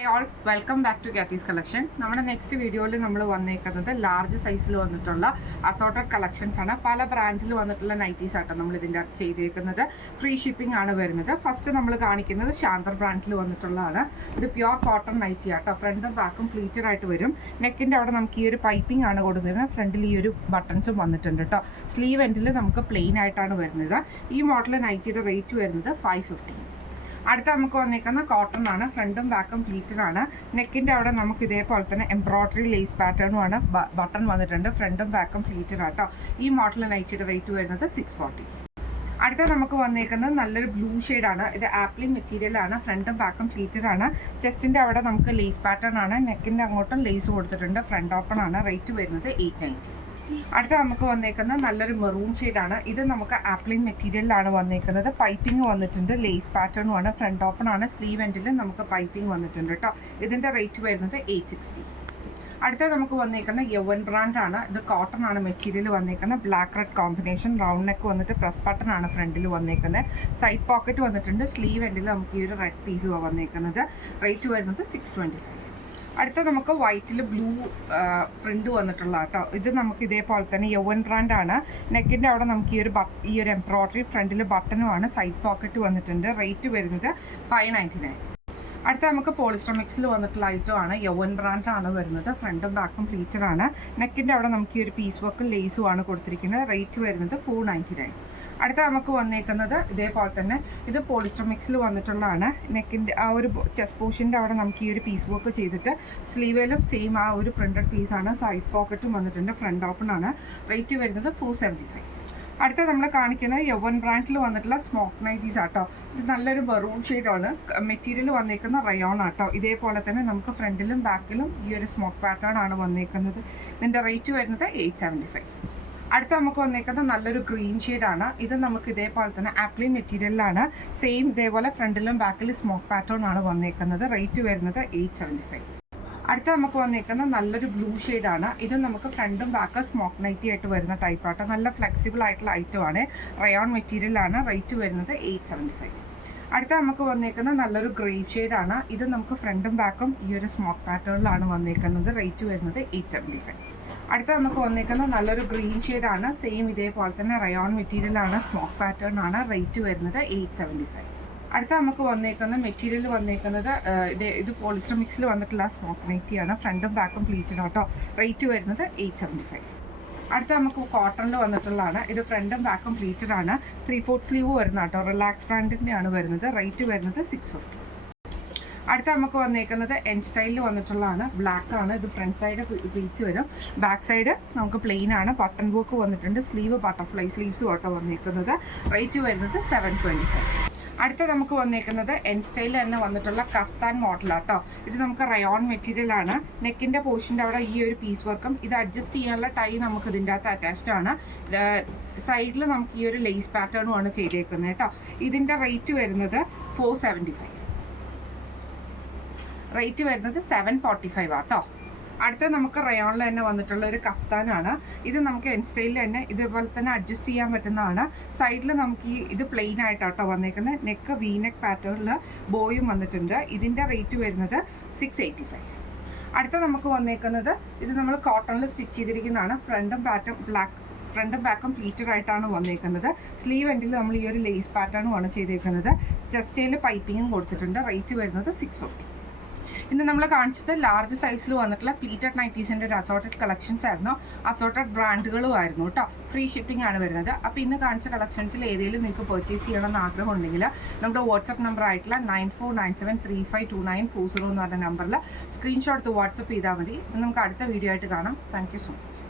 Hi all, welcome back to Kathy's collection. നമ്മുടെ next വീഡിയോയിൽ നമ്മൾ വന്നേക്കുന്നത് ലാർജ് സൈസിൽ വന്നിട്ടുള്ള അസോർട്ടഡ് കളക്ഷൻസ് ആണ്. പല ബ്രാൻഡിൽ വന്നിട്ടുള്ള നൈറ്റീസ് ആട്ടോ നമ്മൾ ഇതിൻ്റെ അകത്ത് ചെയ്തേക്കുന്നത്. ഫ്രീ ഷിപ്പിംഗ് ആണ് വരുന്നത്. ഫസ്റ്റ് നമ്മൾ കാണിക്കുന്നത് ശാന്തർ ബ്രാൻഡിൽ വന്നിട്ടുള്ളതാണ്. ഇത് പ്യുവർ കോട്ടൺ നൈറ്റി ആട്ടോ. ഫ്രണ്ടും ബാക്കും പ്ലീറ്റഡ് ആയിട്ട് വരും. നെക്കിൻ്റെ അവിടെ നമുക്ക് ഈ ഒരു പൈപ്പിംഗ് ആണ് കൊടുത്തിരുന്നത്. ഫ്രണ്ടിൽ ഈ ഒരു ബട്ടൺസും വന്നിട്ടുണ്ട് കേട്ടോ. സ്ലീവ് എൻഡിൽ നമുക്ക് പ്ലെയിൻ ആയിട്ടാണ് വരുന്നത്. ഈ മോഡൽ നൈറ്റിയുടെ റേറ്റ് വരുന്നത് 550. അടുത്ത നമുക്ക് വന്നിരിക്കുന്ന കോട്ടൺ ആണ്. ഫ്രണ്ടും ബാക്കും പ്ലീറ്റഡ് ആണ്. നെക്കിൻ്റെ അവിടെ നമുക്ക് ഇതേപോലെ തന്നെ എംബ്രോയ്ഡറി ലേസ് പാറ്റേണും ആണ്. ബട്ടൺ വന്നിട്ടുണ്ട്. ഫ്രണ്ടും ബാക്കും പ്ലീറ്റഡ് ആട്ടോ. ഈ മോഡൽ നൈറ്റിയുടെ റേറ്റ് വരുന്നത് 640. അടുത്ത നമുക്ക് വന്നേക്കുന്നത് നല്ലൊരു ബ്ലൂ ഷെയ്ഡാണ്. ഇത് ആപ്ലിൻ മെറ്റീരിയലാണ്. ഫ്രണ്ടും ബാക്കും പ്ലീറ്റഡ് ആണ്. ചെസ്റ്റിൻ്റെ അവിടെ നമുക്ക് ലേസ് പാറ്റേൺ ആണ്. നെക്കിൻ്റെ അങ്ങോട്ടും ലേസ് കൊടുത്തിട്ടുണ്ട്. ഫ്രണ്ട് ഓപ്പൺ ആണ്. റേറ്റ് വരുന്നത് 890. അടുത്ത നമുക്ക് വന്നേക്കുന്നത് നല്ലൊരു മെറൂൺ ഷെയ്ഡാണ്. ഇത് നമുക്ക് ആപ്ലിൻ മെറ്റീരിയലിലാണ് വന്നേക്കുന്നത്. പൈപ്പിംഗ് വന്നിട്ടുണ്ട്. ലേസ് പാറ്റേണും ആണ്. ഫ്രണ്ട് ഓപ്പൺ ആണ്. സ്ലീവ് എൻഡിൽ നമുക്ക് പൈപ്പിംഗ് വന്നിട്ടുണ്ട് കേട്ടോ. ഇതിൻ്റെ റേറ്റ് വരുന്നത് 860. അടുത്ത നമുക്ക് വന്നേക്കുന്ന യവൻ ബ്രാൻഡാണ്. ഇത് കോട്ടൺ ആണ് മെറ്റീരിയൽ വന്നേക്കുന്നത്. Black red combination. Round neck വന്നിട്ട് പ്രസ് ബട്ടൺ ആണ് ഫ്രണ്ടിൽ വന്നേക്കുന്നത്. സൈഡ് പോക്കറ്റ് വന്നിട്ടുണ്ട്. സ്ലീവ് എൻഡിൽ നമുക്ക് ഈ ഒരു റെഡ് പീസ് വന്നേക്കുന്നത്. റേറ്റ് വരുന്നത് 625. അടുത്ത നമുക്ക് വൈറ്റിൽ ബ്ലൂ പ്രിന്റ് വന്നിട്ടുള്ള കേട്ടോ. ഇത് നമുക്ക് ഇതേപോലെ തന്നെ യവൻ ബ്രാൻഡാണ്. നെക്കിൻ്റെ അവിടെ നമുക്ക് ഈ ഒരു എംബ്രോയ്ഡറി ഫ്രണ്ടിൽ ബട്ടനുമാണ്. സൈഡ് പോക്കറ്റ് വന്നിട്ടുണ്ട്. റേറ്റ് വരുന്നത് 599. അടുത്ത നമുക്ക് പോളിസ്റ്റർ മിക്സിൽ വന്നിട്ടുള്ള ഐറ്റമാണ്. യവൻ ബ്രാൻഡാണ് വരുന്നത്. ഫ്രണ്ടും ബാക്കും പ്ലീറ്റഡ് ആണ്. നെക്കിൻ്റെ അവിടെ നമുക്ക് ഈ ഒരു പീസ് വർക്കും ലേസും ആണ് കൊടുത്തിരിക്കുന്നത്. റേറ്റ് വരുന്നത് 499. അടുത്ത നമുക്ക് വന്നേക്കുന്നത് ഇതേപോലെ തന്നെ ഇത് പോളിസ്റ്റർ മിക്സിൽ വന്നിട്ടുള്ളതാണ്. നെക്കിൻ്റെ ആ ഒരു ചെസ്റ്റ് പോർഷൻ്റെ അവിടെ നമുക്ക് ഈ ഒരു പീസ് വർക്ക് ചെയ്തിട്ട് സ്ലീവിലും സെയിം ആ ഒരു പ്രിൻറ്റഡ് പീസാണ്. സൈഡ് പോക്കറ്റും വന്നിട്ടുണ്ട്. ഫ്രണ്ട് ഓപ്പൺ ആണ്. റേറ്റ് വരുന്നത് 475. അടുത്ത നമ്മൾ കാണിക്കുന്നത് യവൻ ബ്രാൻഡിൽ വന്നിട്ടുള്ള സ്മോക്ക് നൈറ്റീസ് ആട്ടോ. ഇത് നല്ലൊരു മെറൂൺ ഷെയ്ഡാണ്. മെറ്റീരിയൽ വന്നേക്കുന്ന റയോൺ ആട്ടോ. ഇതേപോലെ തന്നെ നമുക്ക് ഫ്രണ്ടിലും ബാക്കിലും ഈ ഒരു സ്മോക്ക് പാറ്റേൺ ആണ് വന്നേക്കുന്നത്. ഇതിൻ്റെ റേറ്റ് വരുന്നത് 875. അടുത്ത നമുക്ക് വന്നേക്കുന്നത് നല്ലൊരു ഗ്രീൻ ഷെയ്ഡാണ്. ഇത് നമുക്ക് ഇതേപോലെ തന്നെ ആപ്ലിൻ മെറ്റീരിയലിലാണ്. സെയിം ഇതേപോലെ ഫ്രണ്ടിലും ബാക്കിലും സ്മോക്ക് പാറ്റേൺ ആണ് വന്നേക്കുന്നത്. റേറ്റ് വരുന്നത് 875. അടുത്ത നമുക്ക് വന്നേക്കുന്നത് നല്ലൊരു ബ്ലൂ ഷെയ്ഡാണ്. ഇത് നമുക്ക് ഫ്രണ്ടും ബാക്കും സ്മോക്ക് നൈറ്റി ആയിട്ട് വരുന്ന ടൈപ്പാട്ടോ. നല്ല ഫ്ലെക്സിബിൾ ആയിട്ടുള്ള ഐറ്റമാണ്. റയോൺ മെറ്റീരിയലാണ്. റേറ്റ് വരുന്നത് 875. അടുത്ത നമുക്ക് വന്നേക്കുന്നത് നല്ലൊരു ഗ്രേ ഷെയ്ഡാണ്. ഇത് നമുക്ക് ഫ്രണ്ടും ബാക്കും ഈ ഒരു സ്മോക്ക് പാറ്റേണിലാണ് വന്നേക്കുന്നത്. റേറ്റ് വരുന്നത് 875. അടുത്ത നമുക്ക് വന്നേക്കുന്നത് നല്ലൊരു ഗ്രീൻ ഷെയ്ഡാണ്. സെയിം ഇതേപോലെ തന്നെ റയോൺ മെറ്റീരിയലാണ്. സ്മോക്ക് പാറ്റേൺ ആണ്. റേറ്റ് വരുന്നത് 875. അടുത്ത നമുക്ക് വന്നേക്കുന്ന മെറ്റീരിയൽ വന്നേക്കുന്നത് ഇത് പോളിസ്റ്റർ മിക്സിൽ വന്നിട്ടുള്ള സ്മോക്ക് നൈറ്റിയാണ്. ഫ്രണ്ടും ബാക്കും പ്ലീറ്റഡ് ആട്ടോ. റേറ്റ് വരുന്നത് 875. അടുത്ത നമുക്ക് കോട്ടണിൽ വന്നിട്ടുള്ളതാണ്. ഇത് ഫ്രണ്ടും ബാക്കും പ്ലീറ്റഡ് ആണ്. 3/4 സ്ലീവ് വരുന്ന കേട്ടോ. റിലാക്സ് ബ്രാൻഡിൻ്റെ ആണ് വരുന്നത്. റേറ്റ് വരുന്നത് 650. അടുത്ത നമുക്ക് വന്നേക്കുന്നത് എൻ സ്റ്റൈലിൽ വന്നിട്ടുള്ളതാണ്. ബ്ലാക്ക് ആണ്. ഇത് ഫ്രണ്ട് സൈഡ് പീച്ച് വരും. ബാക്ക് സൈഡ് നമുക്ക് പ്ലെയിൻ ആണ്. ബട്ടൺ വർക്ക് വന്നിട്ടുണ്ട്. സ്ലീവ് ബട്ടർഫ്ലൈ സ്ലീവ്സും ആട്ടോ വന്നേക്കുന്നത്. റേറ്റ് വരുന്നത് 725. അടുത്ത നമുക്ക് വന്നേക്കുന്നത് എൻ സ്റ്റൈലിൽ തന്നെ വന്നിട്ടുള്ള കഫ്താൻ മോഡലാട്ടോ. ഇത് നമുക്ക് റയോൺ മെറ്റീരിയൽ ആണ്. നെക്കിൻ്റെ പോർഷൻ്റെ അവിടെ ഈ ഒരു പീസ് വർക്കും ഇത് അഡ്ജസ്റ്റ് ചെയ്യാനുള്ള ടൈ നമുക്ക് ഇതിൻ്റെ അകത്ത് അറ്റാച്ച്ഡ് ആണ്. സൈഡിൽ നമുക്ക് ഈ ഒരു ലേസ് പാറ്റേണും ആണ് ചെയ്തേക്കുന്നത് കേട്ടോ. ഇതിൻ്റെ റേറ്റ് വരുന്നത് 475. റേറ്റ് വരുന്നത് 745 ആട്ടോ. അടുത്ത നമുക്ക് റയോണിൽ തന്നെ വന്നിട്ടുള്ള ഒരു കഫ്താനാണ്. ഇത് നമുക്ക് എൻ സ്റ്റൈലിൽ തന്നെ ഇതേപോലെ തന്നെ അഡ്ജസ്റ്റ് ചെയ്യാൻ പറ്റുന്നതാണ്. സൈഡിൽ നമുക്ക് ഇത് പ്ലെയിൻ ആയിട്ടാട്ടോ വന്നേക്കുന്നത്. നെക്ക് വി നെക്ക് പാറ്റേണിൽ ബോയും വന്നിട്ടുണ്ട്. ഇതിൻ്റെ റേറ്റ് വരുന്നത് 685. അടുത്ത നമുക്ക് വന്നേക്കുന്നത് ഇത് നമ്മൾ കോട്ടണിൽ സ്റ്റിച്ച് ചെയ്തിരിക്കുന്നതാണ്. ഫ്രണ്ടും ബാക്കും പ്ലീറ്റഡ് ആയിട്ടാണ് വന്നേക്കുന്നത്. സ്ലീവ് എൻഡിൽ നമ്മൾ ഈ ഒരു ലേസ് പാറ്റേണുമാണ് ചെയ്തേക്കുന്നത്. ചെസ്റ്റയിൽ പൈപ്പിങ്ങും കൊടുത്തിട്ടുണ്ട്. റേറ്റ് വരുന്നത് 650. ഇന്ന് നമ്മൾ കാണിച്ചത് ലാർജ് സൈസിൽ വന്നിട്ടുള്ള പ്ലീറ്റഡ് നൈറ്റീസിൻ്റെ ഒരു അസോർട്ടഡ് കളക്ഷൻസ് ആയിരുന്നു. അസോർട്ടഡ് ബ്രാൻഡുകളും ആയിരുന്നു കേട്ടോ. ഫ്രീ ഷിപ്പിംഗ് ആണ് വരുന്നത്. അപ്പോൾ ഇന്ന് കാണിച്ച കളക്ഷൻസിൽ ഏതെങ്കിലും നിങ്ങൾക്ക് പർച്ചേസ് ചെയ്യണമെന്ന് ആഗ്രഹം ഉണ്ടെങ്കിൽ നമ്മുടെ വാട്സപ്പ് നമ്പർ ആയിട്ടുള്ള 9497352940 എന്ന് പറഞ്ഞ നമ്പറിൽ സ്ക്രീൻഷോട്ട് എടുത്ത് വാട്സപ്പ് ചെയ്താൽ മതി. നമുക്ക് അടുത്ത വീഡിയോ ആയിട്ട് കാണാം. Thank you so much.